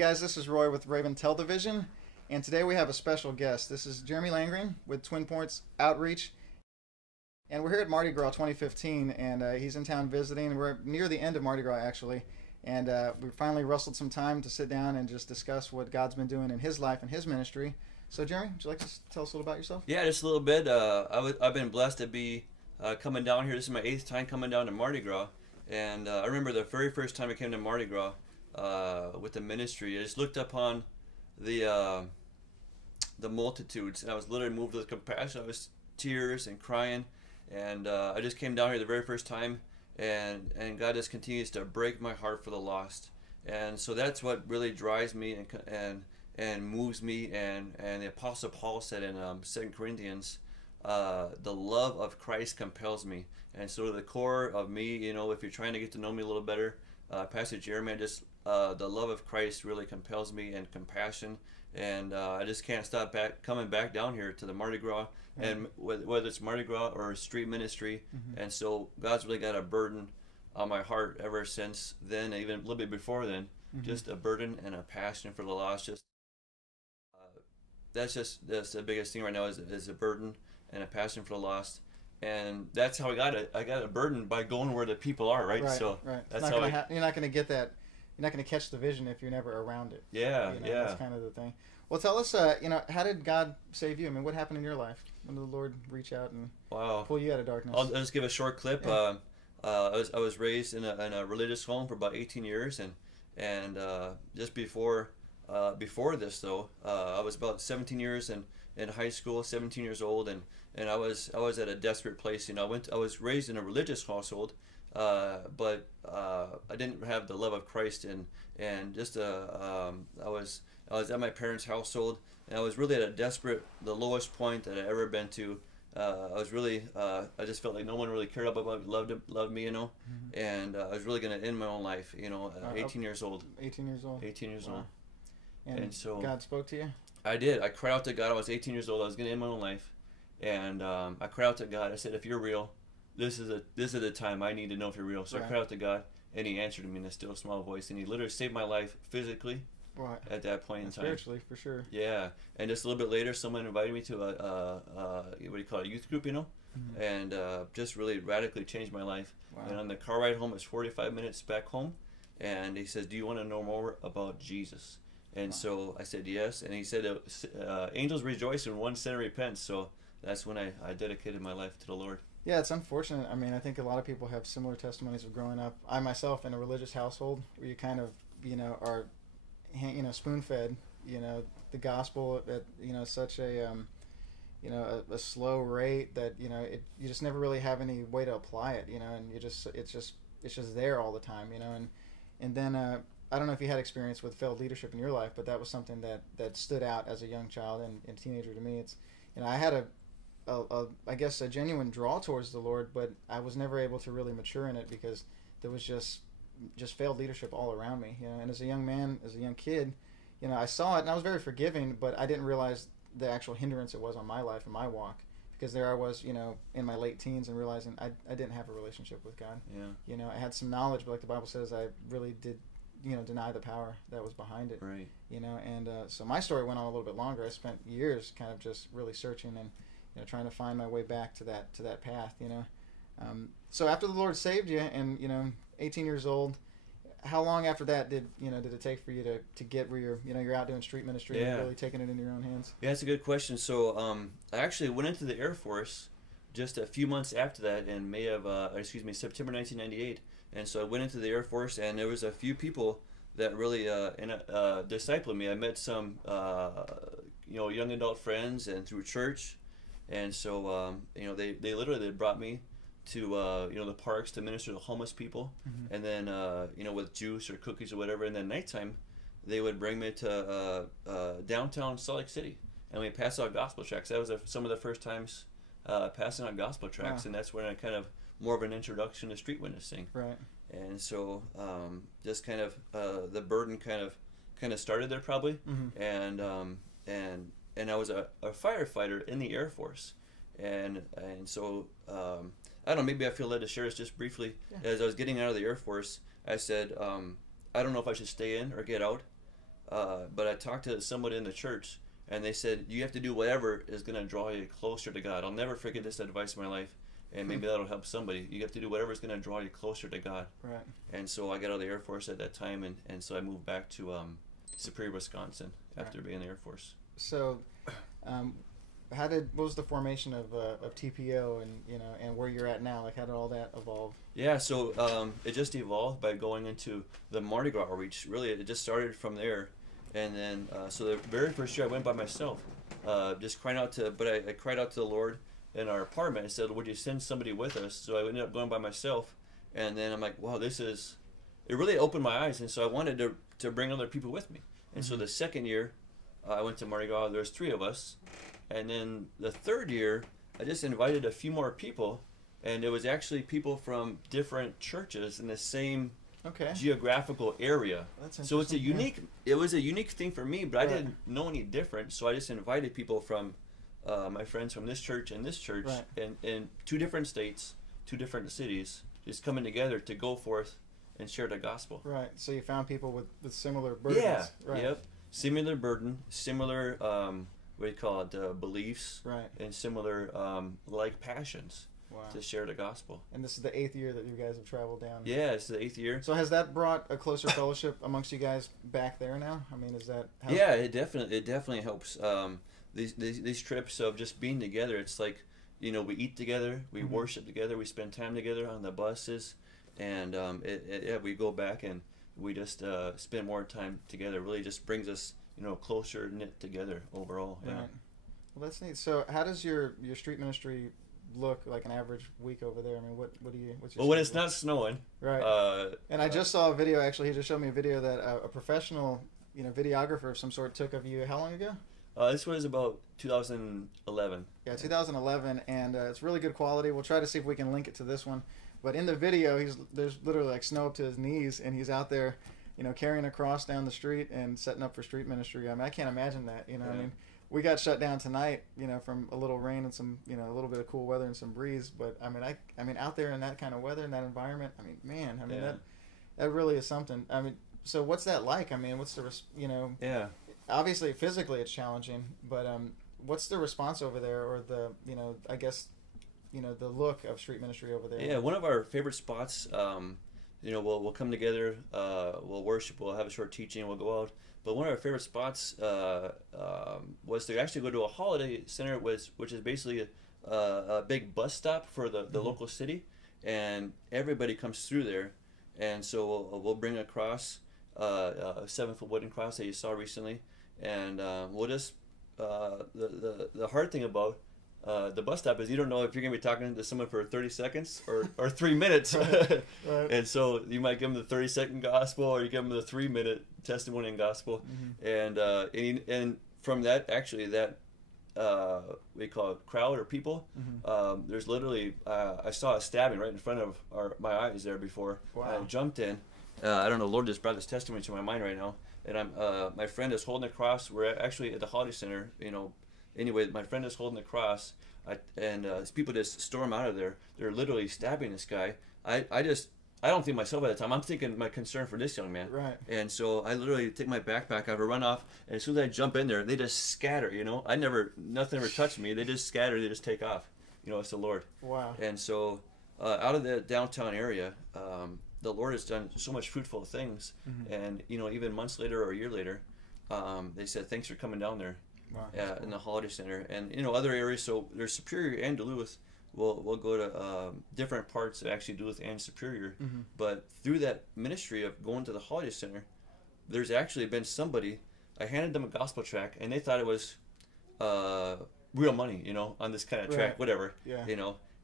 guys, this is Roy with Raven Television, and today we have a special guest. This is Jeremy Landgreen with Twin Points Outreach, and we're here at Mardi Gras 2015, and he's in town visiting. We're near the end of Mardi Gras, actually, and we finally rustled some time to sit down and just discuss what God's been doing in his life and his ministry. So, Jeremy, would you like to tell us a little about yourself? Yeah, just a little bit. I've been blessed to be coming down here. This is my 8th time coming down to Mardi Gras, and I remember the very first time I came to Mardi Gras with the ministry. I just looked upon the multitudes, and I was literally moved with compassion. I was tears and crying, and I just came down here the very first time, and God just continues to break my heart for the lost, and so that's what really drives me and moves me. And the Apostle Paul said in 2 Corinthians, the love of Christ compels me. And so to the core of me, you know, if you're trying to get to know me a little better, Pastor Jeremy, the love of Christ really compels me, and compassion, and I just can't stop coming back down here to the Mardi Gras, and whether it's Mardi Gras or street ministry. And so God's really got a burden on my heart ever since then, even a little bit before then, just a burden and a passion for the lost. That's the biggest thing right now is a burden and a passion for the lost. And that's how I got it. I got a burden by going where the people are, right? So that's how you're not going to get that. You're not going to catch the vision if you're never around it. Yeah, you know, that's kind of the thing. Well, tell us, how did God save you? I mean, what happened in your life? When did the Lord reach out and pull you out of darkness? I'll just give a short clip. Yeah. I was raised in a religious home for about 18 years, and just before this though, I was about 17 years in high school, 17 years old, and I was at a desperate place. You know, I was raised in a religious household, but I didn't have the love of Christ, and just I was at my parents' household, and I was really at the lowest point that I'd ever been to. I was really I just felt like no one really cared about me, loved me, you know, and I was really going to end my own life, you know, 18 years old. 18 years old. 18 years old. And so God spoke to you? I did. I cried out to God. I was 18 years old. I was going to end my own life, and I cried out to God. I said, if you're real, this is the time I need to know if you're real. So I cried out to God, and He answered me in a still small voice, and He literally saved my life physically at that point in time. Spiritually, for sure. Yeah, and just a little bit later, someone invited me to a youth group, you know, and just really radically changed my life. Wow. And on the car ride home, it was 45 minutes back home, and he says, do you want to know more about Jesus? And so I said yes, and he said, angels rejoice when one sinner repents. So that's when I dedicated my life to the Lord. Yeah, it's unfortunate. I mean, I think a lot of people have similar testimonies of growing up. I myself in a religious household where you kind of, are, spoon-fed, the gospel at, such a, a slow rate that, you just never really have any way to apply it, and it's just there all the time, and then I don't know if you had experience with failed leadership in your life, but that was something that stood out as a young child and teenager to me. It's, I had I guess a genuine draw towards the Lord, but I was never able to really mature in it because there was just failed leadership all around me, and as a young man, as a young kid, I saw it and I was very forgiving, but I didn't realize the actual hindrance it was on my life and my walk, because there I was, in my late teens and realizing I didn't have a relationship with God. Yeah. I had some knowledge, but like the Bible says, I really did deny the power that was behind it. Right. And so my story went on a little bit longer. I spent years kind of just really searching and trying to find my way back to that path. So after the Lord saved you, and 18 years old, how long after that did it take for you to get where you're out doing street ministry and really taking it into your own hands? Yeah, that's a good question. So I actually went into the Air Force just a few months after that in September 1998. And so I went into the Air Force, and there was a few that really discipled me. I met some young adult friends, and through church, and so they literally brought me to the parks to minister to homeless people, and then with juice or cookies or whatever. And then nighttime, they would bring me to downtown Salt Lake City, and we passed out gospel tracts. That was some of the first times passing out gospel tracts, and that's when I kind of more of an introduction to street witnessing. Right. And so just kind of the burden kind of started there probably, and I was a firefighter in the Air Force, and so I don't know, maybe I feel led to share this just briefly. As I was getting out of the Air Force, I said, I don't know if I should stay in or get out. But I talked to somebody in the church, and they said, you have to do whatever is going to draw you closer to God. I'll never forget this advice in my life, and maybe that'll help somebody. You have to do whatever is going to draw you closer to God. Right. And so I got out of the Air Force at that time, and so I moved back to Superior, Wisconsin after being in the Air Force. So, what was the formation of T.P.O. and where you're at now? Like, how did all that evolve? Yeah, so it just evolved by going into the Mardi Gras Outreach. Really, it just started from there. And then, so the very first year I went by myself, just crying out to, but I cried out to the Lord in our apartment. I said, would you send somebody with us? So I ended up going by myself. And then I'm like, wow, it really opened my eyes. And so I wanted to bring other people with me. And so the second year, I went to Mardi Gras. There's 3 of us. And then the third year, I just invited a few more people. And it was actually people from different churches in the same geographical area. That's so it's a unique. It was a unique thing for me, but I didn't know any different. So I just invited people from my friends from this church and this church, and 2 different states, 2 different cities, just coming together to go forth and share the gospel. Right. So you found people with similar burdens. Yeah. Right. Yep. Similar burden, similar what do you call it? Beliefs. Right. And similar like passions. Wow. To share the gospel. And this is the 8th year that you guys have traveled down. Yeah, it's the 8th year. So has that brought a closer fellowship amongst you guys back there now? I mean, is that? Yeah, it definitely helps. These trips of just being together. It's like, we eat together, we worship together, we spend time together on the buses, and we go back and we just spend more time together. It really just brings us closer knit together overall. Yeah. Right. Well, that's neat. So how does your street ministry look like an average week over there? I mean, what's your when it's not snowing, right? And I just saw a video. Actually, he just showed me a video that a professional, videographer of some sort took of you. How long ago? This was about 2011. Yeah, 2011, and it's really good quality. We'll try to see if we can link it to this one. But in the video, there's literally like snow up to his knees, and he's out there, carrying a cross down the street and setting up for street ministry. I mean, I can't imagine that. I mean. We got shut down tonight, from a little rain and some, a little bit of cool weather and some breeze. But I mean, out there in that kind of weather, in that environment, I mean, man, that really is something. I mean, so what's that like? I mean, what's the, Yeah. Obviously, physically, it's challenging, but what's the response over there, or the, I guess, the look of street ministry over there? Yeah, one of our favorite spots. We'll come together, we'll worship, we'll have a short teaching, we'll go out. But one of our favorite spots was to actually go to a holiday center, which is basically a big bus stop for the local city, and everybody comes through there. And so we'll bring a cross, a 7-foot wooden cross that you saw recently, and we'll just the hard thing about the bus stop is you don't know if you're going to be talking to someone for 30 seconds or 3 minutes. Right. And so you might give them the 30-second gospel, or you give them the 3-minute testimony and gospel. And from that, actually, that we call it crowd or people, there's literally, I saw a stabbing right in front of my eyes there before. Wow. I jumped in. I don't know, Lord just brought this testimony to my mind right now. And my friend is holding a cross. We're actually at the holiday center, Anyway, my friend is holding the cross, and people just storm out of there. They're literally stabbing this guy. I don't think myself at the time. I'm thinking my concern for this young man. Right. And so I literally take my backpack, I have a run off, and as soon as I jump in there, they just scatter. Nothing ever touched me. They just scatter. They just take off. It's the Lord. Wow. And so out of the downtown area, the Lord has done so much fruitful things. And even months later or a year later, they said, "Thanks for coming down there." Wow, cool. In the holiday center, and other areas. So there's Superior and Duluth. We'll go to different parts of actually Duluth and Superior. But through that ministry of going to the holiday center, there's actually been somebody. I handed them a gospel tract, and they thought it was real money, on this kind of tract, whatever,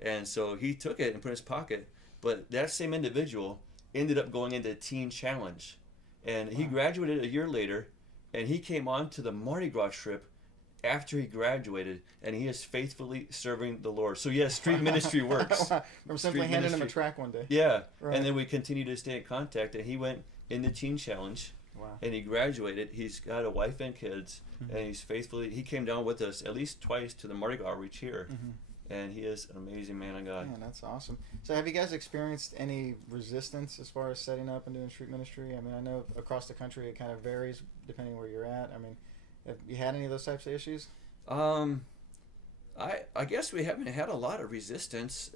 And so he took it and put it in his pocket. But that same individual ended up going into Teen Challenge, and he graduated a year later, and he came on to the Mardi Gras trip after he graduated, and he is faithfully serving the Lord. So yes, street ministry works. From simply handing him a tract one day. Yeah, right. And then we continue to stay in contact, and he went in the Teen Challenge, and he graduated. He's got a wife and kids, and he came down with us at least twice to the Mardi Gras Outreach here. and he is an amazing man of God. Man, that's awesome. So have you guys experienced any resistance as far as setting up and doing street ministry? I mean, I know across the country it kind of varies depending where you're at. I mean, have you had any of those types of issues? I guess we haven't had a lot of resistance.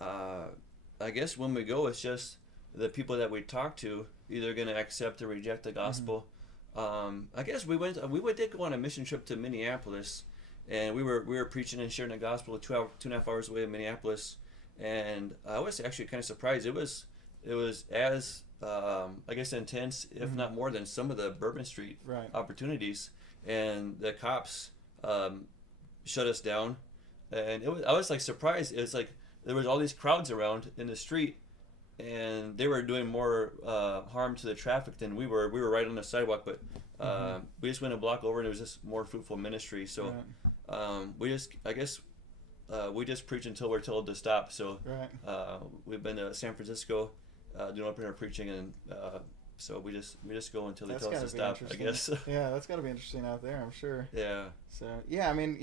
I guess when we go, it's just the people that we talk to either going to accept or reject the gospel. I guess we did go on a mission trip to Minneapolis, and we were preaching and sharing the gospel 2.5 hours away in Minneapolis, and I was actually kind of surprised. It was as I guess intense, if not more, than some of the Bourbon Street opportunities, and the cops shut us down, and I was like surprised. It was like there was all these crowds around in the street, and they were doing more harm to the traffic than we were. We were right on the sidewalk, but we just went a block over, and it was just more fruitful ministry. So we just preach until we're told to stop. So we've been to San Francisco doing open air preaching, and so we just go until they tell us to stop, I guess. Yeah, that's got to be interesting out there, I'm sure. Yeah. So yeah, I mean,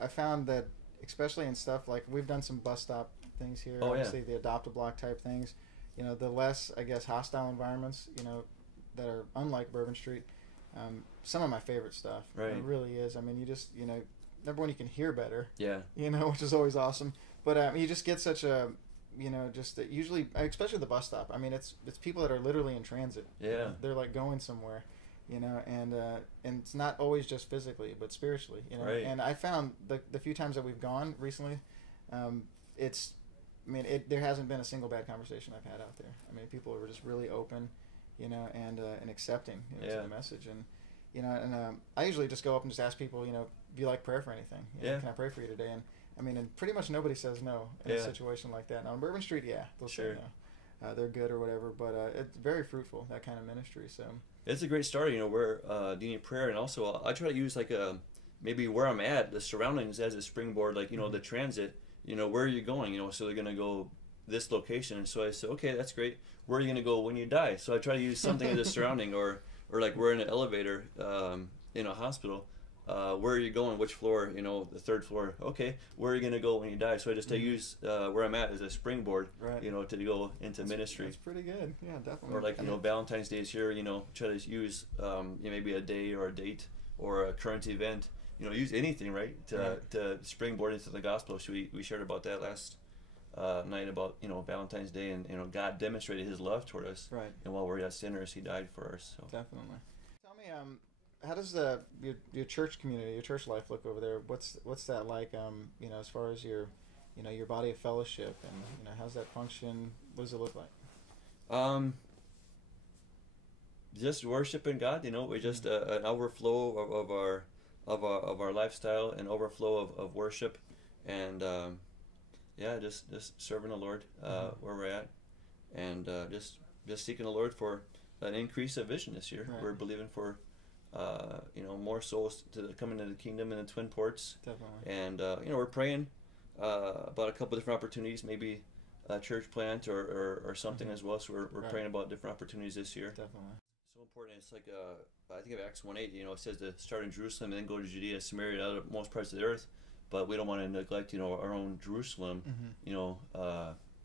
I found that especially in stuff like we've done some bus stop things here, obviously the adopt-a-block type things, the less, I guess, hostile environments, that are unlike Bourbon Street, some of my favorite stuff. Right. It really is. I mean, you just, number one, you can hear better. Yeah. Which is always awesome. But you just get such a, just that usually, especially the bus stop. I mean, it's people that are literally in transit. Yeah. They're like going somewhere, and it's not always just physically, but spiritually, Right. And I found the few times that we've gone recently, there hasn't been a single bad conversation I've had out there. I mean, people are just really open, and accepting to the message, and I usually just go up and just ask people, do you like prayer for anything? Can I pray for you today? And I mean, and pretty much nobody says no in a situation like that. Now on Bourbon Street, they'll say no. They're good or whatever, but it's very fruitful, that kind of ministry. So it's a great start, where you need prayer, and also I try to use like maybe where I'm at, the surroundings as a springboard, like the transit. Where are you going? So they're gonna go this location, and so I said, okay, that's great. Where are you gonna go when you die? So I try to use something as a surrounding, or like we're in an elevator in a hospital. Where are you going? Which floor? The third floor. Okay, where are you gonna go when you die? So I just use where I'm at as a springboard, to go into ministry. That's pretty good. Yeah, definitely. Or like Valentine's Day is here. Try to use maybe a day or a date or a current event. Use anything, right, to springboard into the gospel. So we shared about that last night about Valentine's Day, and God demonstrated His love toward us. Right. And while we're yet sinners, He died for us. So. Definitely. Tell me, how does your church community, your church life look over there? What's that like? As far as your body of fellowship, and how's that function? What does it look like? Just worshiping God. We just an overflow of our lifestyle, an overflow of worship, and just serving the Lord where we're at, and just seeking the Lord for an increase of vision this year. Right. We're believing for more souls to come into the kingdom in the Twin Ports. Definitely. And we're praying about a couple different opportunities, maybe a church plant or something as well. So we're praying about different opportunities this year. Definitely. So important. It's like I think of Acts 1:8. It says to start in Jerusalem and then go to Judea, Samaria, and other most parts of the earth. But we don't want to neglect our own Jerusalem.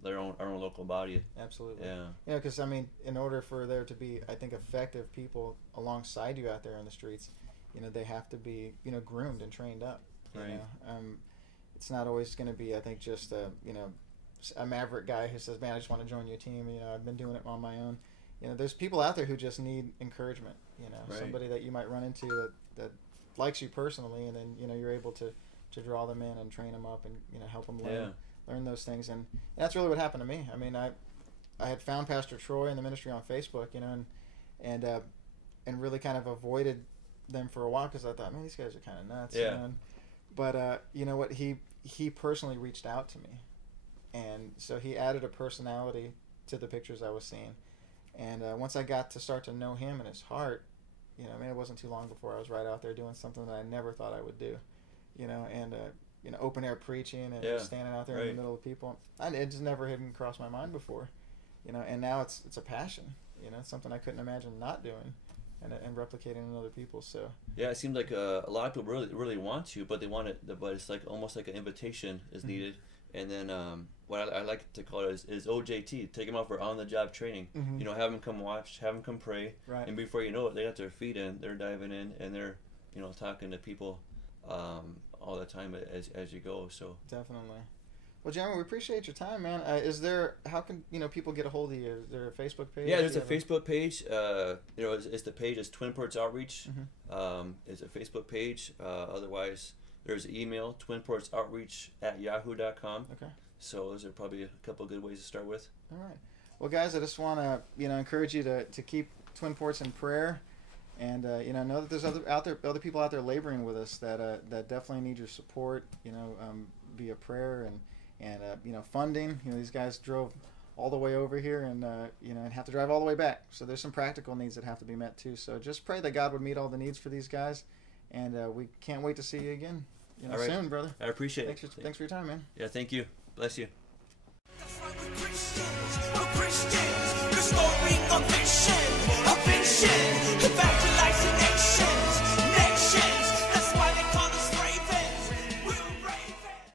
Our own local body. Absolutely. Yeah. Because in order for there to be, I think, effective people alongside you out there in the streets, they have to be, groomed and trained up. Right. It's not always going to be, I think, just a maverick guy who says, "Man, I just want to join your team. I've been doing it on my own." There's people out there who just need encouragement. Right. Somebody that you might run into that likes you personally, and then you're able to draw them in and train them up and help them learn those things. And that's really what happened to me. I had found Pastor Troy in the ministry on Facebook, and really kind of avoided them for a while because I thought, man, these guys are kind of nuts. Yeah. But you know what? He personally reached out to me, and so he added a personality to the pictures I was seeing. And once I got to start to know him and his heart, it wasn't too long before I was right out there doing something that I never thought I would do, and open air preaching and just standing out there in the middle of people. It just never had crossed my mind before, and now it's a passion. It's something I couldn't imagine not doing, and replicating in other people. So yeah, it seems like a lot of people really want to, but they want it, but it's like almost like an invitation is needed. And then what I like to call it is OJT, take them out for on-the-job training. You know, have them come watch, have them come pray, right. And before you know it, they got their feet in, they're diving in, and they're, you know, talking to people all the time as you go. So definitely. Well, Jeremy, we appreciate your time, man. How can people get a hold of you? Is there a Facebook page? Yeah, there's a Facebook page. You know, it's the page is Twin Ports Outreach. It's a Facebook page. Otherwise, there's an email, twinportsoutreach@yahoo.com. Okay. So those are probably a couple of good ways to start with. All right. Well, guys, I just want to encourage you to keep Twin Ports in prayer, and know that there's other people out there laboring with us that definitely need your support. Via prayer and funding. These guys drove all the way over here and and have to drive all the way back. So there's some practical needs that have to be met too. So just pray that God would meet all the needs for these guys, and we can't wait to see you again soon, brother. I appreciate it. Thanks for your time, man. Yeah, thank you. Bless you.